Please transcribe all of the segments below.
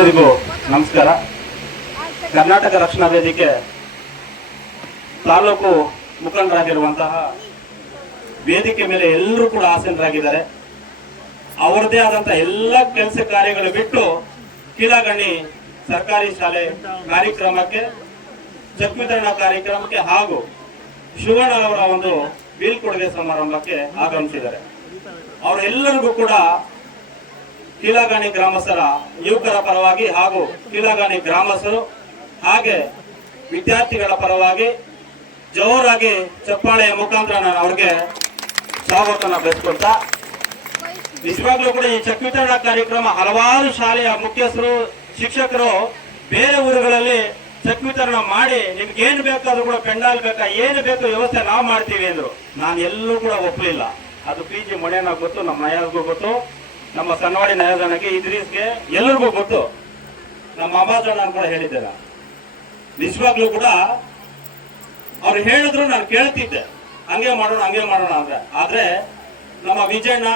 ಎಲ್ಲರಿಗೂ ನಮಸ್ಕಾರ. ಕರ್ನಾಟಕ ರಕ್ಷಣಾ ವೇದಿಕೆ ತಾಲೂಕು ಮುಖಂಡರಾಗಿರುವಂತಹ ವೇದಿಕೆ ಮೇಲೆ ಎಲ್ಲರೂ ಕೂಡ ಆಸೀನರಾಗಿದ್ದಾರೆ. ಅವರದೇ ಆದಂತಹ ಎಲ್ಲ ಕೆಲಸ ಕಾರ್ಯಗಳು ಬಿಟ್ಟು ಕೀಲಾಗಣಿ ಸರ್ಕಾರಿ ಶಾಲೆ ಕಾರ್ಯಕ್ರಮಕ್ಕೆ, ಚೆಕ್ ವಿತರಣಾ ಕಾರ್ಯಕ್ರಮಕ್ಕೆ ಹಾಗೂ ಶಿವಣ್ಣ ಅವರ ಒಂದು ಬೀಳ್ಕೊಡುಗೆ ಸಮಾರಂಭಕ್ಕೆ ಆಗಮಿಸಿದ್ದಾರೆ. ಅವರೆಲ್ಲರಿಗೂ ಕೂಡ ಕೀಲಾಗಣಿ ಗ್ರಾಮಸ್ಥರ ಯುವಕರ ಪರವಾಗಿ ಹಾಗೂ ಕೀಲಾಗಣಿ ಗ್ರಾಮಸ್ಥರು ಹಾಗೆ ವಿದ್ಯಾರ್ಥಿಗಳ ಪರವಾಗಿ ಜೋರಾಗಿ ಚಪ್ಪಾಳೆಯ ಮುಖಾಂತರ ನಾನು ಅವ್ರಿಗೆ ಸ್ವಾಗತನ ಬೆಳೆಸ್ಕೊಳ್ತಾ, ನಿಜವಾಗ್ಲೂ ಕೂಡ ಈ ಚೆಕ್ ವಿತರಣಾ ಕಾರ್ಯಕ್ರಮ ಹಲವಾರು ಶಾಲೆಯ ಮುಖ್ಯಸ್ಥರು, ಶಿಕ್ಷಕರು ಬೇರೆ ಊರುಗಳಲ್ಲಿ ಚೆಕ್ ವಿತರಣೆ ಮಾಡಿ ನಿಮ್ಗೆ ಏನು ಬೇಕಾದ್ರೂ ಕೂಡ ಪೆಂಡಾಲ್ ಬೇಕಾ ಏನು ಬೇಕು ವ್ಯವಸ್ಥೆ ನಾವು ಮಾಡ್ತೀವಿ ಅಂದ್ರು. ನಾನು ಎಲ್ಲೂ ಕೂಡ ಒಪ್ಪಲಿಲ್ಲ. ಅದು PG ಮಣಿಯನ್ನ ಗೊತ್ತು, ನಮ್ಮ ನಯಾಜ್ಗೂ ಗೊತ್ತು, ನಮ್ಮ ಸನ್ನವಾಡಿ ನಯಾಜನಿಗೆ, ಇದ್ರೀಸ್ಗೆ ಎಲ್ಲರಿಗೂ ಗೊತ್ತು. ನಮ್ಮ ಅಬ್ಬಾಜಣ್ಣ ಕೂಡ ಹೇಳಿದ್ದೆ. ನಾನು ನಿಜವಾಗ್ಲೂ ಕೂಡ ಅವ್ರು ಹೇಳಿದ್ರು ನಾನು ಕೇಳ್ತಿದ್ದೆ, ಹಂಗೆ ಮಾಡೋಣ ಅಂದ್ರೆ. ಆದ್ರೆ ನಮ್ಮ ವಿಜಯಣ್ಣ,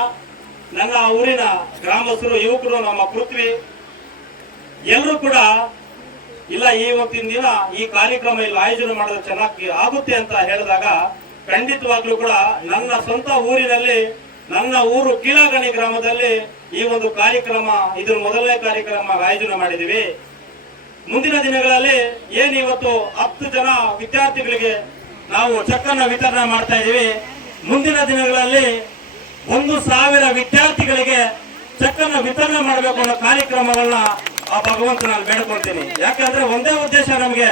ನನ್ನ ಊರಿನ ಗ್ರಾಮಸ್ಥರು, ಯುವಕರು, ನಮ್ಮ ಪೃಥ್ವಿ ಎಲ್ಲರೂ ಕೂಡ ಇಲ್ಲ ಇವತ್ತಿನ ದಿನ ಈ ಕಾರ್ಯಕ್ರಮ ಇಲ್ಲಿ ಆಯೋಜನೆ ಮಾಡೋದು ಚೆನ್ನಾಗಿ ಆಗುತ್ತೆ ಅಂತ ಹೇಳಿದಾಗ ಖಂಡಿತವಾಗ್ಲೂ ಕೂಡ ನನ್ನ ಸ್ವಂತ ಊರಿನಲ್ಲಿ, ನನ್ನ ಊರು ಕೀಲಾಗಣಿ ಗ್ರಾಮದಲ್ಲಿ ಈ ಒಂದು ಕಾರ್ಯಕ್ರಮ, ಇದ್ರ ಮೊದಲನೇ ಕಾರ್ಯಕ್ರಮ ಆಯೋಜನೆ ಮಾಡಿದೀವಿ. ಮುಂದಿನ ದಿನಗಳಲ್ಲಿ ಏನ್ ಇವತ್ತು 10 ಜನ ವಿದ್ಯಾರ್ಥಿಗಳಿಗೆ ನಾವು ಚೆಕ್ ಅನ್ನ ವಿತರಣೆ ಮಾಡ್ತಾ ಇದೀವಿ. ಮುಂದಿನ ದಿನಗಳಲ್ಲಿ 1,000 ವಿದ್ಯಾರ್ಥಿಗಳಿಗೆ ಚೆಕ್ ಅನ್ನ ವಿತರಣೆ ಮಾಡಬೇಕು ಅನ್ನೋ ಕಾರ್ಯಕ್ರಮಗಳನ್ನ ಆ ಭಗವಂತನಲ್ಲಿ ಬೇಡ್ಕೊಳ್ತೀನಿ. ಯಾಕಂದ್ರೆ ಒಂದೇ ಉದ್ದೇಶ, ನಮಗೆ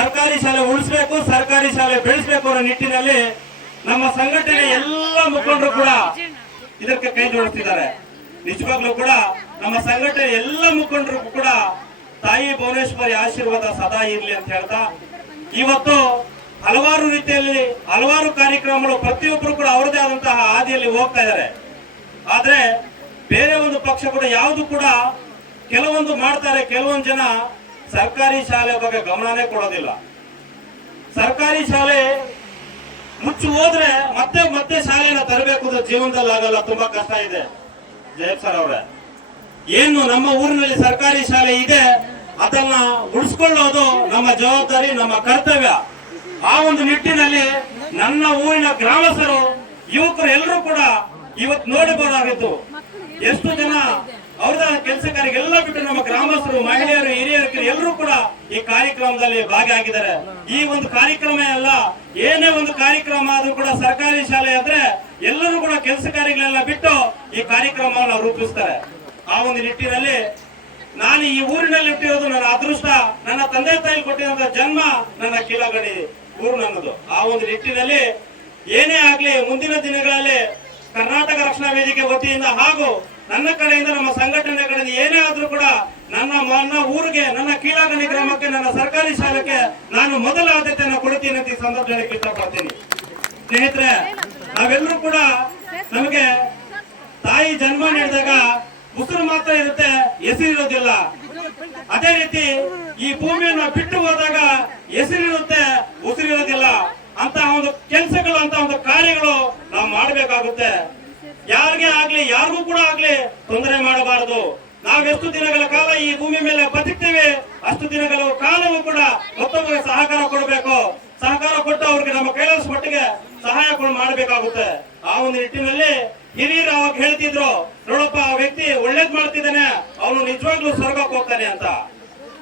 ಸರ್ಕಾರಿ ಶಾಲೆ ಉಳಿಸ್ಬೇಕು, ಸರ್ಕಾರಿ ಶಾಲೆ ಬೆಳೆಸಬೇಕು ಅನ್ನೋ ನಿಟ್ಟಿನಲ್ಲಿ ನಮ್ಮ ಸಂಘಟನೆ ಎಲ್ಲ ಮುಖಂಡರು ಕೂಡ ಇದಕ್ಕೆ ಕೈ ಜೋಡಿಸ್ತಿದ್ದಾರೆ. ನಿಜವಾಗ್ಲೂ ಕೂಡ ನಮ್ಮ ಸಂಘಟನೆ ಎಲ್ಲ ಮುಖಂಡರು ಕೂಡ ತಾಯಿ ಭುವನೇಶ್ವರಿ ಆಶೀರ್ವಾದ ಸದಾ ಇರ್ಲಿ ಅಂತ ಹೇಳ್ತಾ, ಇವತ್ತು ಹಲವಾರು ರೀತಿಯಲ್ಲಿ ಹಲವಾರು ಕಾರ್ಯಕ್ರಮಗಳು ಪ್ರತಿಯೊಬ್ಬರು ಕೂಡ ಅವರದೇ ಆದಂತಹ ಹಾದಿಯಲ್ಲಿ ಹೋಗ್ತಾ ಇದ್ದಾರೆ. ಆದ್ರೆ ಬೇರೆ ಒಂದು ಪಕ್ಷ ಕೂಡ ಯಾವುದು ಕೂಡ ಕೆಲವೊಂದು ಮಾಡ್ತಾರೆ, ಕೆಲವೊಂದು ಜನ ಸರ್ಕಾರಿ ಶಾಲೆ ಬಗ್ಗೆ ಗಮನನೇ ಕೊಡೋದಿಲ್ಲ. ಸರ್ಕಾರಿ ಶಾಲೆ ಮುಚ್ಚಿ ಹೋದ್ರೆ ಮತ್ತೆ ಶಾಲೆನ ತರಬೇಕು ಅಂದ್ರೆ ಜೀವನದಲ್ಲಿ ಆಗಲ್ಲ, ತುಂಬಾ ಕಷ್ಟ ಇದೆ. ಜಯಪ್ ಸರ್ ಅವರೇ, ಏನು ನಮ್ಮ ಊರಿನಲ್ಲಿ ಸರ್ಕಾರಿ ಶಾಲೆ ಇದೆ ಅದನ್ನ ಉಳಿಸ್ಕೊಳ್ಳೋದು ನಮ್ಮ ಜವಾಬ್ದಾರಿ, ನಮ್ಮ ಕರ್ತವ್ಯ. ಆ ಒಂದು ನಿಟ್ಟಿನಲ್ಲಿ ನನ್ನ ಊರಿನ ಗ್ರಾಮಸ್ಥರು, ಯುವಕರು ಎಲ್ಲರೂ ಕೂಡ ಇವತ್ತು ನೋಡಬಹುದಾಗಿತ್ತು ಎಷ್ಟು ಜನ ಅವ್ರದ ಕೆಲಸಗಾರಿಗೆಲ್ಲ ಬಿಟ್ಟು ನಮ್ಮ ಗ್ರಾಮಸ್ಥರು, ಮಹಿಳೆಯರು, ಹಿರಿಯರು ಎಲ್ಲರೂ ಕೂಡ ಈ ಕಾರ್ಯಕ್ರಮದಲ್ಲಿ ಭಾಗಿಯಾಗಿದ್ದಾರೆ. ಈ ಒಂದು ಕಾರ್ಯಕ್ರಮ ಅಲ್ಲ, ಏನೇ ಒಂದು ಕಾರ್ಯಕ್ರಮ ಆದ್ರೂ ಕೂಡ ಸರ್ಕಾರಿ ಶಾಲೆ ಆದ್ರೆ ಎಲ್ಲರೂ ಕೂಡ ಕೆಲಸಗಾರಿಗಳೆಲ್ಲ ಬಿಟ್ಟು ಈ ಕಾರ್ಯಕ್ರಮವನ್ನು ರೂಪಿಸ್ತಾರೆ. ಆ ಒಂದು ನಿಟ್ಟಿನಲ್ಲಿ ನಾನು ಈ ಊರಿನಲ್ಲಿ ಹುಟ್ಟಿರೋದು ನನ್ನ ಅದೃಷ್ಟ, ನನ್ನ ತಂದೆ ತಾಯಿ ಕೊಟ್ಟಿರುವಂತಹ ಜನ್ಮ, ನನ್ನ ಕೀಲಾಗಣಿ ಊರು ನನ್ನದು. ಆ ಒಂದು ನಿಟ್ಟಿನಲ್ಲಿ ಏನೇ ಆಗ್ಲಿ ಮುಂದಿನ ದಿನಗಳಲ್ಲಿ ಕರ್ನಾಟಕ ರಕ್ಷಣಾ ವೇದಿಕೆ ವತಿಯಿಂದ ಹಾಗೂ ನನ್ನ ಕಡೆಯಿಂದ, ನಮ್ಮ ಸಂಘಟನೆ ಕಡೆಯಿಂದ ಏನೇ ಆದ್ರೂ ಕೂಡ ನನ್ನ ಊರಿಗೆ, ನನ್ನ ಕೀಲಾಗಣಿ ಗ್ರಾಮಕ್ಕೆ, ನನ್ನ ಸರ್ಕಾರಿ ಶಾಲೆಗೆ ನಾನು ಮೊದಲ ಆದ್ಯತೆಯನ್ನು ಕೊಡ್ತೀನಿ ಅಂತ ಈ ಸಂದರ್ಭದಲ್ಲಿ ಇಷ್ಟಪಡ್ತೀನಿ. ಸ್ನೇಹಿತರೆ, ನಾವೆಲ್ಲರೂ ಕೂಡ ನಮಗೆ ತಾಯಿ ಜನ್ಮ ನೀಡಿದಾಗ ಉಸಿರು ಮಾತ್ರ ಇರುತ್ತೆ, ಹೆಸರಿರೋದಿಲ್ಲ. ಅದೇ ರೀತಿ ಈ ಭೂಮಿಯನ್ನು ಬಿಟ್ಟು ಹೋದಾಗ ಹೆಸರಿರುತ್ತೆ, ಉಸಿರಿರೋದಿಲ್ಲ. ಅಂತ ಒಂದು ಕೆಲಸಗಳು, ಅಂತ ಒಂದು ಕಾರ್ಯಗಳು ನಾವು ಮಾಡಬೇಕಾಗುತ್ತೆ. ಯಾರಿಗೆ ಆಗ್ಲಿ, ಯಾರಿಗೂ ಕೂಡ ಆಗ್ಲಿ ತೊಂದರೆ ಮಾಡಬಾರದು. ನಾವೆಷ್ಟು ದಿನಗಳ ಕಾಲ ಈ ಭೂಮಿ ಮೇಲೆ ಬದುಕ್ತೇವೆ ಅಷ್ಟು ದಿನಗಳ ಕಾಲವೂ ಕೂಡ ಮತ್ತೊಬ್ಬರಿಗೆ ಸಹಕಾರ ಕೊಡಬೇಕು. ಸಹಕಾರ ಕೊಟ್ಟು ಅವ್ರಿಗೆ ನಮ್ಮ ಕೈಲಾದ ಮಟ್ಟಿಗೆ ಸಹಾಯ ಮಾಡಬೇಕಾಗುತ್ತೆ. ಆ ಒಂದು ನಿಟ್ಟಿನಲ್ಲಿ ಹಿರಿಯರು ಅವಾಗ ಹೇಳ್ತಿದ್ರು, ನೋಡಪ್ಪ ಆ ವ್ಯಕ್ತಿ ಒಳ್ಳೇದ್ ಮಾಡ್ತಿದ್ದಾನೆ, ಅವನು ನಿಜವಾಗ್ಲೂ ಸ್ವರ್ಗಕ್ಕೆ ಹೋಗ್ತಾನೆ ಅಂತ,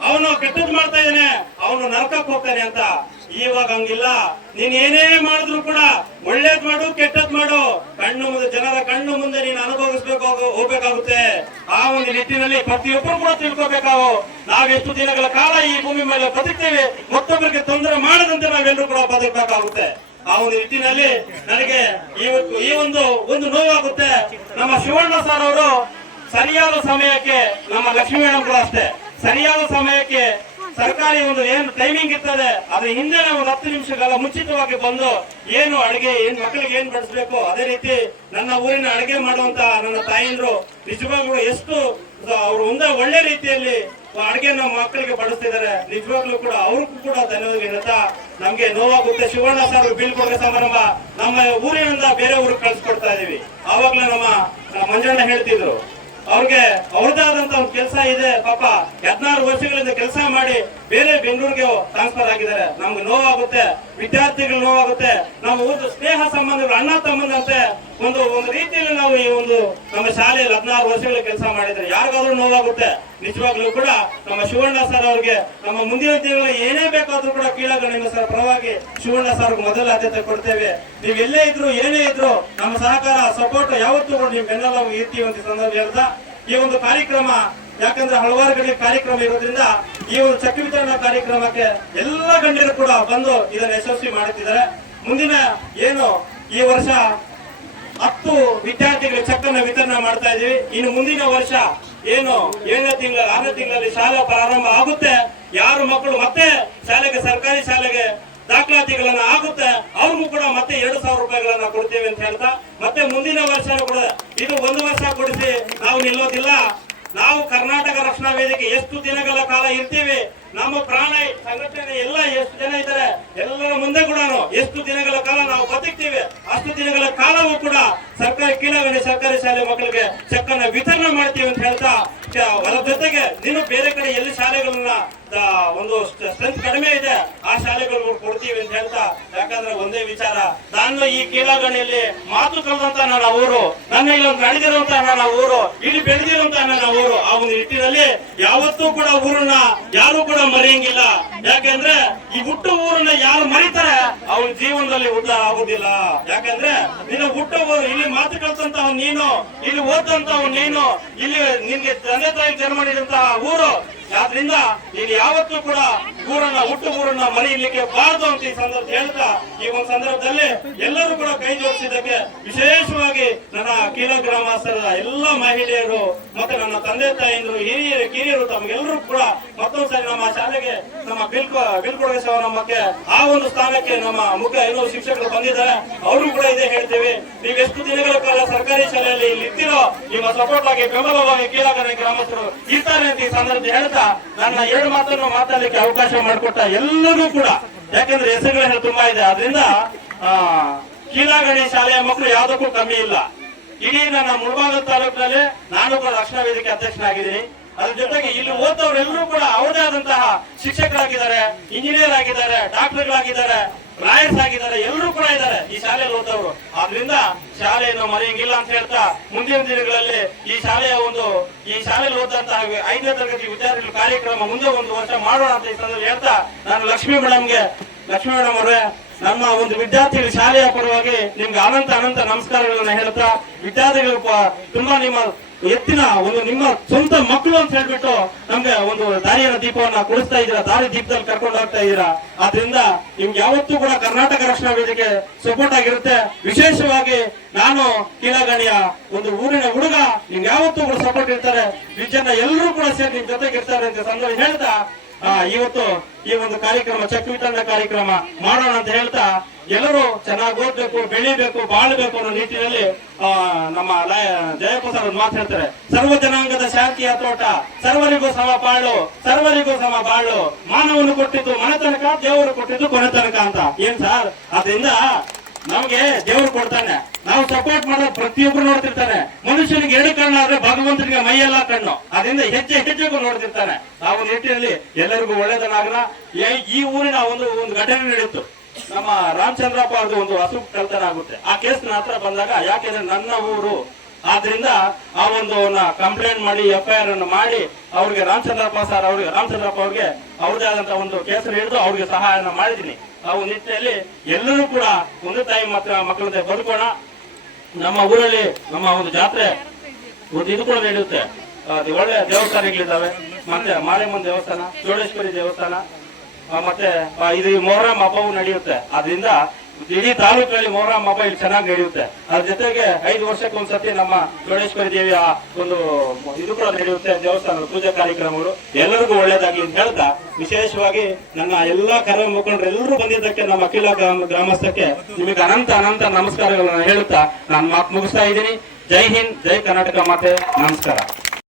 ಅವನು ಕೆಟ್ಟದ್ ಮಾಡ್ತಾ ಇದ್ದಾನೆ, ಅವನು ನರಕಕ್ಕೆ ಹೋಗ್ತಾನೆ ಅಂತ. ಇವಾಗ ಹಂಗಿಲ್ಲ. ನೀನ್ ಏನೇ ಮಾಡಿದ್ರು ಕೂಡ ಒಳ್ಳೇದ್ ಮಾಡು, ಕೆಟ್ಟದ್ ಮಾಡು, ಕಣ್ಣು ಮುಂದೆ, ಜನರ ಕಣ್ಣು ಮುಂದೆ ನೀನು ಅನುಭವಿಸ್ಬೇಕು, ಹೋಗ್ಬೇಕಾಗುತ್ತೆ. ಆ ಒಂದು ನಿಟ್ಟಿನಲ್ಲಿ ಪ್ರತಿಯೊಬ್ಬರು ಕೂಡ ತಿಳ್ಕೋಬೇಕಾವು, ನಾವೆಷ್ಟು ದಿನಗಳ ಕಾಲ ಈ ಭೂಮಿ ಮೇಲೆ ಬದುಕ್ತೇವೆ, ಮತ್ತೊಬ್ಬರಿಗೆ ತೊಂದರೆ ಮಾಡದಂತೆ ನಾವೆಲ್ಲರೂ ಕೂಡ ಬದುಕಬೇಕಾಗುತ್ತೆ. ಆ ಒಂದು ನಿಟ್ಟಿನಲ್ಲಿ ನನಗೆ ಇವತ್ತು ಈ ಒಂದು ನೋವಾಗುತ್ತೆ. ನಮ್ಮ ಶಿವಣ್ಣ ಸರ್ ಅವರು ಸರಿಯಾದ ಸಮಯಕ್ಕೆ, ನಮ್ಮ ಲಕ್ಷ್ಮೀ ಮೇಡಮ್ ಕೂಡ ಅಷ್ಟೇ, ಸರಿಯಾದ ಸಮಯಕ್ಕೆ ಸರ್ಕಾರಿ ಒಂದು ಏನು ಟೈಮಿಂಗ್ ಇರ್ತದೆ ಅದ್ರ ಹಿಂದೆ ಒಂದು 10 ನಿಮಿಷಗಳ ಮುಂಚಿತವಾಗಿ ಬಂದು ಏನು ಅಡಿಗೆ, ಮಕ್ಕಳಿಗೆ ಏನ್ ಬಡಿಸ್ಬೇಕು, ಅದೇ ರೀತಿ ನನ್ನ ಊರಿನ ಅಡಿಗೆ ಮಾಡುವಂತ ನನ್ನ ತಾಯಂದ್ರು ನಿಜವಾಗ್ಲೂ ಎಷ್ಟು ಅವರು ಒಂದೇ ಒಳ್ಳೆ ರೀತಿಯಲ್ಲಿ ಅಡಿಗೆ ನಮ್ಮ ಮಕ್ಕಳಿಗೆ ಬಡಿಸ್ತಿದ್ದಾರೆ. ನಿಜವಾಗ್ಲೂ ಕೂಡ ಅವ್ರಿಗೂ ಕೂಡ ಧನ್ಯವಾದ ಹೇಳ್ತಾ, ನಮ್ಗೆ ನೋವಾಗುತ್ತೆ. ಶಿವಣ್ಣ ಸರ್ ಬೀಳ್ಕೊಡುಗೆ ಸಮಾರಂಭ ನಮ್ಮ ಊರಿನಿಂದ ಬೇರೆ ಊರಿಗೆ ಕಳ್ಸಿಕೊಡ್ತಾ ಇದೀವಿ. ಆವಾಗ್ಲೇ ನಮ್ಮ ಮಂಜಣ್ಣ ಹೇಳ್ತಿದ್ರು, ಅವ್ರಿಗೆ ಅವ್ರದೇ ಆದಂತ ಒಂದು ಕೆಲಸ ಇದೆ. ಪಾಪ 14 ವರ್ಷಗಳಿಂದ ಕೆಲಸ ಮಾಡಿ ಬೇರೆ ಬೆಂಗಳೂರಿಗೆ ಟ್ರಾನ್ಸ್ಫರ್ ಆಗಿದ್ದಾರೆ. ನಮ್ಗೆ ನೋವಾಗುತ್ತೆ, ವಿದ್ಯಾರ್ಥಿಗಳು ನೋವಾಗುತ್ತೆ. ನಾವು ಒಂದು ಸ್ನೇಹ ಸಂಬಂಧಗಳು, ಅಣ್ಣ ತಮ್ಮಂದಂತೆ ಒಂದು ರೀತಿಯಲ್ಲಿ ನಾವು ಈ ಒಂದು ನಮ್ಮ ಶಾಲೆಯಲ್ಲಿ 16 ವರ್ಷಗಳ ಕೆಲಸ ಮಾಡಿದ್ರೆ ಯಾರಿಗಾದ್ರೂ ನೋವಾಗುತ್ತೆ. ನಿಜವಾಗ್ಲೂ ಕೂಡ ನಮ್ಮ ಶಿವಣ್ಣ ಸರ್ ಅವ್ರಿಗೆ ನಮ್ಮ ಮುಂದಿನ ದಿನಗಳಲ್ಲಿ ಏನೇ ಬೇಕಾದ್ರೂ ಕೂಡ ಕೀಳಗಣ್ಣಿನ ಸರ್ ಪರವಾಗಿ ಶಿವಣ್ಣ ಸರ್ ಮೊದಲ ಆದ್ಯತೆ ಕೊಡ್ತೇವೆ. ನೀವು ಎಲ್ಲೇ ಇದ್ರು ಏನೇ ಇದ್ರು ನಮ್ಮ ಸಹಕಾರ ಸಪೋರ್ಟ್ ಯಾವತ್ತೂ ಕೂಡ ನೀವು ಬೆನ್ನೆಲ್ಲ ಇರ್ತೀವಿ ಅಂತ ಸಂದರ್ಭ ಹೇಳ್ದ ಈ ಒಂದು ಕಾರ್ಯಕ್ರಮ, ಯಾಕಂದ್ರೆ ಹಲವಾರು ಗಣ್ಯ ಕಾರ್ಯಕ್ರಮ ಇರೋದ್ರಿಂದ ಈ ಒಂದು ಚೆಕ್ ವಿತರಣಾ ಕಾರ್ಯಕ್ರಮಕ್ಕೆ ಎಲ್ಲ ಗಣ್ಯರು ಕೂಡ ಬಂದು ಇದನ್ನು ಯಶಸ್ವಿ ಮಾಡುತ್ತಿದ್ದಾರೆ. ಮುಂದಿನ ಏನು ಈ ವರ್ಷ 10 ವಿದ್ಯಾರ್ಥಿಗಳಿಗೆ ಚೆಕ್ ಅನ್ನು ವಿತರಣೆ ಮಾಡ್ತಾ ಇದೀವಿ. ಇನ್ನು ಮುಂದಿನ ವರ್ಷ ಏನು 7ನೇ ತಿಂಗಳ 6ನೇ ತಿಂಗಳಲ್ಲಿ ಶಾಲಾ ಪ್ರಾರಂಭ ಆಗುತ್ತೆ. ಯಾರು ಮಕ್ಕಳು ಮತ್ತೆ ಶಾಲೆಗೆ ಸರ್ಕಾರಿ ಶಾಲೆಗೆ ದಾಖಲಾತಿಗಳನ್ನ ಆಗುತ್ತೆ ಅವ್ರಿಗೂ ಕೂಡ ಮತ್ತೆ 2,000 ರೂಪಾಯಿಗಳನ್ನ ಕೊಡ್ತೇವೆ ಅಂತ ಹೇಳ್ತಾ, ಮತ್ತೆ ಮುಂದಿನ ವರ್ಷ ಕೂಡ ಇದು 1 ವರ್ಷ ಕೊಡಿಸಿ ನಾವು ನಿಲ್ಲೋದಿಲ್ಲ. ನಾವು ಕರ್ನಾಟಕ ರಕ್ಷಣಾ ವೇದಿಕೆ ಎಷ್ಟು ದಿನಗಳ ಕಾಲ ಇರ್ತೀವಿ, ನಮ್ಮ ಪ್ರಾಣ ಸಂಘಟನೆ ಎಲ್ಲ ಎಷ್ಟು ಜನ ಇದ್ದಾರೆ ಎಲ್ಲರ ಮುಂದೆ ಕೂಡ ಎಷ್ಟು ದಿನಗಳ ಕಾಲ ನಾವು ಬದುಕ್ತೀವಿ ಅಷ್ಟು ದಿನಗಳ ಕಾಲವೂ ಕೂಡ ಸರ್ಕಾರಿ ಕೀಳಗಣಿ ಸರ್ಕಾರಿ ಶಾಲೆ ಮಕ್ಕಳಿಗೆ ಚೆಕ್ ಅನ್ನ ವಿತರಣೆ ಮಾಡ್ತೀವಿ ಅಂತ ಹೇಳ್ತಾ, ಅದರ ಜೊತೆಗೆ ನೀನು ಬೇರೆ ಕಡೆ ಎಲ್ಲಿ ಶಾಲೆಗಳನ್ನ ಒಂದು ಸ್ಟ್ರೆಂತ್ ಕಡಿಮೆ ಇದೆ ಆ ಶಾಲೆಗಳು ಕೊಡ್ತೀವಿ ಅಂತ ಹೇಳ್ತಾ, ಯಾಕಂದ್ರೆ ಒಂದೇ ವಿಚಾರ, ನಾನು ಈ ಕೀಳಗಣಿಯಲ್ಲಿ ಮಾತು ಕಳೆದಂತ ನನ್ನ ಊರು, ನನ್ನ ಇಲ್ಲೊಂದು ನಡೆದಿರುವಂತ ನನ್ನ ಊರು, ಇಲ್ಲಿ ಬೆಳೆದಿರುವಂತ ನನ್ನ ಊರು. ಆ ಒಂದು ನಿಟ್ಟಿನಲ್ಲಿ ಯಾವತ್ತೂ ಕೂಡ ಊರನ್ನ ಯಾರು ಕೂಡ ಮರೆಯಂಗಿಲ್ಲ. ಯಾಕೆಂದ್ರೆ ಈ ಹುಟ್ಟು ಊರನ್ನ ಯಾರು ಮರಿತಾರೆ ಅವ್ರ ಜೀವನದಲ್ಲಿ ಉದ್ಧಾರ ಆಗುದಿಲ್ಲ. ಯಾಕಂದ್ರೆ ನಿನ್ನ ಹುಟ್ಟು ಊರು, ಇಲ್ಲಿ ಮಾತು ಕಲ್ತಂತಹ ನೀನು, ಇಲ್ಲಿ ಓದಂತಹ ನೀನು, ಇಲ್ಲಿ ನಿನ್ಗೆ ತಂದೆ ತಾಯಿ ಜನ್ಮ ನೀಡಿದಂತಹ ಊರು. ಆದ್ರಿಂದ ನೀನು ಯಾವತ್ತೂ ಕೂಡ ಹುಟ್ಟು ಊರನ್ನ ಮರೆಯಲಿಕ್ಕೆ ಬಾರದು ಅಂತ ಈ ಸಂದರ್ಭ ಹೇಳ್ತಾ, ಈ ಒಂದು ಸಂದರ್ಭದಲ್ಲಿ ಎಲ್ಲರೂ ಕೂಡ ಕೈ ಜೋಡಿಸಿದ್ದಕ್ಕೆ ವಿಶೇಷವಾಗಿ ನನ್ನ ಕೀಲ ಗ್ರಾಮಸ್ಥರ ಎಲ್ಲ ಮಹಿಳೆಯರು ಮತ್ತೆ ನನ್ನ ತಂದೆ ತಾಯಿಯರು ಹಿರಿಯರು ಕಿರಿಯರು ತಮಗೆಲ್ಲರೂ ಕೂಡ ಮತ್ತೊಂದ್ಸರಿ ನಮ್ಮ ಶಾಲೆಗೆ ನಮ್ಮ ಬೀಳ್ಕೊಡುಗೆ ನಮ್ಮಕ್ಕೆ ಆ ಒಂದು ಸ್ಥಾನಕ್ಕೆ ನಮ್ಮ ಮುಖ್ಯ ಏನೋ ಶಿಕ್ಷಕರು ಬಂದಿದ್ದಾರೆ. ಅವರು ಕೂಡ ಇದೇ ಹೇಳ್ತೇವೆ, ನೀವು ಎಷ್ಟು ದಿನಗಳ ಕಾಲ ಸರ್ಕಾರಿ ಶಾಲೆಯಲ್ಲಿ ಇಲ್ಲಿ ಇರ್ತೀರೋ ನಿಮ್ಮ ಸಪೋರ್ಟ್ ಆಗಿ ಬೆಂಬಲವಾಗಿ ಕೀಲಗಣಿ ಗ್ರಾಮಸ್ಥರು ಇರ್ತಾರೆ ಅಂತ ಈ ಸಂದರ್ಭ ಹೇಳ್ತಾ ನನ್ನ 2 ಮಾತನ್ನು ಮಾತಾಡಲಿಕ್ಕೆ ಅವಕಾಶ ಮಾಡಿಕೊಟ್ಟ ಎಲ್ಲರೂ ಕೂಡ, ಯಾಕೆಂದ್ರೆ ಹೆಸರುಗಳ ತುಂಬಾ ಇದೆ, ಆದ್ರಿಂದ ಕೀಲಗಣಿ ಶಾಲೆಯ ಮಕ್ಕಳು ಯಾವುದಕ್ಕೂ ಕಮ್ಮಿ ಇಲ್ಲ. ಇಡೀ ನನ್ನ ಮುಳಬಾಗಿಲು ತಾಲೂಕಿನಲ್ಲಿ ನಾನು ಕೂಡ ರಕ್ಷಣಾ ವೇದಿಕೆ ಅಧ್ಯಕ್ಷನಾಗಿದ್ದೀನಿ. ಅದ್ರ ಜೊತೆಗೆ ಇಲ್ಲಿ ಓದೋರೆಲ್ಲರೂ ಕೂಡ ಅವರದೇ ಆದಂತಹ ಶಿಕ್ಷಕರಾಗಿದ್ದಾರೆ, ಇಂಜಿನಿಯರ್ ಆಗಿದ್ದಾರೆ, ಡಾಕ್ಟರ್ಗಳಾಗಿದ್ದಾರೆ, ಲಾಯರ್ಸ್ ಆಗಿದ್ದಾರೆ, ಎಲ್ಲರೂ ಕೂಡ ಇದ್ದಾರೆ ಈ ಶಾಲೆಯಲ್ಲಿ ಓದೋರು. ಆದ್ರಿಂದ ಶಾಲೆಯನ್ನು ಮರೆಯಂಗಿಲ್ಲ ಅಂತ ಹೇಳ್ತಾ, ಮುಂದಿನ ದಿನಗಳಲ್ಲಿ ಈ ಶಾಲೆಯಲ್ಲಿ ಓದಂತಹ 5ನೇ ತರಗತಿ ವಿದ್ಯಾರ್ಥಿಗಳ ಕಾರ್ಯಕ್ರಮ ಮುಂದೆ 1 ವರ್ಷ ಮಾಡೋಣ ಅಂತ ಈ ಸಂದರ್ಭ ಹೇಳ್ತಾ, ನಾನು ಲಕ್ಷ್ಮೀ ಮೇಡಮ್ ಅವರೇ ನಮ್ಮ ಒಂದು ವಿದ್ಯಾರ್ಥಿಗಳ ಶಾಲೆಯ ಪರವಾಗಿ ನಿಮ್ಗೆ ಅನಂತ ನಮಸ್ಕಾರಗಳನ್ನ ಹೇಳ್ತಾ, ವಿದ್ಯಾರ್ಥಿಗಳು ತುಂಬಾ ನಿಮ್ಮ ಎತ್ತಿನ ನಿಮ್ಮ ಸ್ವಂತ ಮಕ್ಕಳು ಅಂತ ಹೇಳ್ಬಿಟ್ಟು ನಮ್ಗೆ ಒಂದು ದಾರಿಯ ದೀಪವನ್ನ ಕೊಡಿಸ್ತಾ ಇದ್ದೀರಾ, ದಾರಿ ದೀಪದಲ್ಲಿ ಕರ್ಕೊಂಡು ಹೋಗ್ತಾ ಇದ್ದೀರಾ. ಆದ್ರಿಂದ ನಿಮ್ಗೆ ಯಾವತ್ತೂ ಕೂಡ ಕರ್ನಾಟಕ ರಕ್ಷಣಾ ವೇದಿಕೆ ಸಪೋರ್ಟ್ ಆಗಿರುತ್ತೆ. ವಿಶೇಷವಾಗಿ ನಾನು ಕೀಲಗಣಿಯ ಒಂದು ಊರಿನ ಹುಡುಗ, ನಿಮ್ಗೆ ಯಾವತ್ತೂ ಕೂಡ ಸಪೋರ್ಟ್ ಇರ್ತಾರೆ. ಜನ ಎಲ್ಲರೂ ಕೂಡ ಸೇರಿ ನಿಮ್ ಜೊತೆಗೆ ಇರ್ತಾರೆ ಅಂತ ಸಂದರ್ಭ ಹೇಳ್ತಾ, ಇವತ್ತು ಈ ಒಂದು ಕಾರ್ಯಕ್ರಮ ಚೆಕ್ ವಿತರಣಾ ಕಾರ್ಯಕ್ರಮ ಮಾಡೋಣ ಅಂತ ಹೇಳ್ತಾ, ಎಲ್ಲರೂ ಚೆನ್ನಾಗಿ ಓದ್ಬೇಕು, ಬೆಳಿಬೇಕು, ಬಾಳ್ಬೇಕು ಅನ್ನೋ ನಿಟ್ಟಿನಲ್ಲಿ ನಮ್ಮ ಜಯಪ್ಪ ಸರ್ ಒಂದು ಮಾತು ಹೇಳ್ತಾರೆ, ಸರ್ವ ಜನಾಂಗದ ಶಾಂತಿಯ ತೋಟ, ಸರ್ವರಿಗೂ ಸಮ ಬಾಳು, ಮಾನವನು ಕೊಟ್ಟಿದ್ದು ಮನೆತನಕ, ದೇವರು ಕೊಟ್ಟಿದ್ದು ಕೊನೆತನಕ ಅಂತ. ಏನ್ ಸರ್, ಅದರಿಂದ ನಮ್ಗೆ ದೇವ್ರು ಕೊಡ್ತಾನೆ, ನಾವು ಸಪೋರ್ಟ್ ಮಾಡೋ ಪ್ರತಿಯೊಬ್ರು ನೋಡ್ತಿರ್ತಾನೆ. ಮನುಷ್ಯನಿಗೆ 2 ಕಣ್ಣು ಆದ್ರೆ ಭಗವಂತನಿಗೆ ಮೈಯೆಲ್ಲ ಕಣ್ಣು, ಅದರಿಂದ ಹೆಜ್ಜೆಗೂ ನೋಡ್ತಿರ್ತಾನೆ. ಆ ಒಂದು ನಿಟ್ಟಿನಲ್ಲಿ ಎಲ್ಲರಿಗೂ ಒಳ್ಳೇದನ್ನಾಗಲ್ಲ. ಈ ಊರಿನ ಒಂದು ಘಟನೆ ನಡೆಯಿತು, ನಮ್ಮ ರಾಮಚಂದ್ರಪ್ಪ ಅವ್ರದ್ದು ಒಂದು ಹಸು ಕಳ್ತನ ಆಗುತ್ತೆ. ಆ ಕೇಸ್ ಹತ್ರ ಬಂದಾಗ, ಯಾಕೆಂದ್ರೆ ನನ್ನ ಊರು, ಆದ್ರಿಂದ ಆ ಒಂದು ಕಂಪ್ಲೇಂಟ್ ಮಾಡಿ FIR ಅನ್ನು ಮಾಡಿ ಅವ್ರಿಗೆ ರಾಮಚಂದ್ರಪ್ಪ ಅವ್ರಿಗೆ ಅವ್ರದೇ ಆದಂತಹ ಒಂದು ಕೇಸನ್ನು ಹಿಡಿದು ಅವ್ರಿಗೆ ಸಹಾಯನ ಮಾಡಿದೀನಿ. ಆ ಒಂದು ನಿಟ್ಟಿನಲ್ಲಿ ಎಲ್ಲರೂ ಕೂಡ ಒಂದು ತಾಯಿ ಮಕ್ಕಳ ಬದುಕೋಣ. ನಮ್ಮ ಊರಲ್ಲಿ ನಮ್ಮ ಒಂದು ಜಾತ್ರೆ ಇದು ಕೂಡ ನಡೆಯುತ್ತೆ, ಒಳ್ಳೆ ದೇವಸ್ಥಾನಗಳಿದ್ದಾವೆ. ಮತ್ತೆ ಮಾರಿಯಮ್ಮನ ದೇವಸ್ಥಾನ, ಚೋಳೇಶ್ವರಿ ದೇವಸ್ಥಾನ, ಮತ್ತೆ ಇದು ಮೊಹರಂ ಹಬ್ಬವು ನಡೆಯುತ್ತೆ. ಅದರಿಂದ ಇಡೀ ತಾಲೂಕಿನಲ್ಲಿ ಮೊಹರಂ ಹಬ್ಬ ಇಲ್ಲಿ ಚೆನ್ನಾಗಿ ನಡೆಯುತ್ತೆ. ಅದ್ರ ಜೊತೆಗೆ 5 ವರ್ಷಕ್ಕೊಂದ್ಸತಿ ನಮ್ಮ ಚೋಳೇಶ್ವರಿ ದೇವಿಯ ಒಂದು ಇದು ಕೂಡ ನಡೆಯುತ್ತೆ, ದೇವಸ್ಥಾನದ ಪೂಜಾ ಕಾರ್ಯಕ್ರಮಗಳು. ಎಲ್ಲರಿಗೂ ಒಳ್ಳೇದಾಗ್ಲಿ ಅಂತ ಹೇಳ್ತಾ, ವಿಶೇಷವಾಗಿ ನನ್ನ ಎಲ್ಲಾ ಕರೆ ಮುಖಂಡರು ಎಲ್ಲರೂ ಬಂದಿದ್ದಕ್ಕೆ ನಮ್ಮ ಕೀಲ ಗ್ರಾಮಸ್ಥಕ್ಕೆ ನಿಮಗೆ ಅನಂತ ನಮಸ್ಕಾರಗಳನ್ನು ಹೇಳ್ತಾ ನಾನು ಮಾತು ಮುಗಿಸ್ತಾ ಇದ್ದೀನಿ. ಜೈ ಹಿಂದ್, ಜೈ ಕರ್ನಾಟಕ ಮಾತೆ, ನಮಸ್ಕಾರ.